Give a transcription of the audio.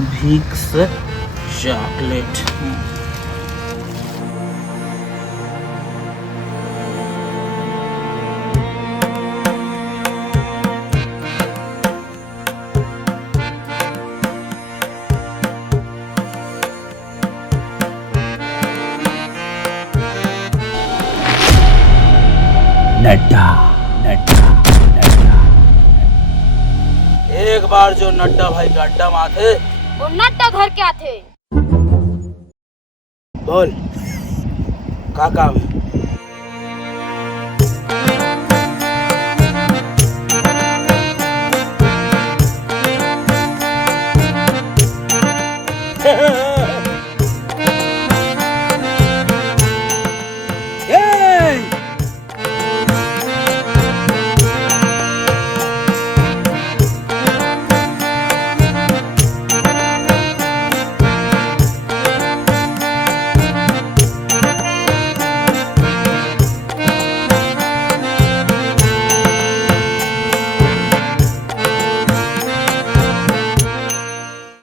Vicks chocolate. Nadda Nadda Nadda. एक बार जो नड्डा भाई का अड्डा माथे वो नड्डा घर क्या थे? बोल का काम है?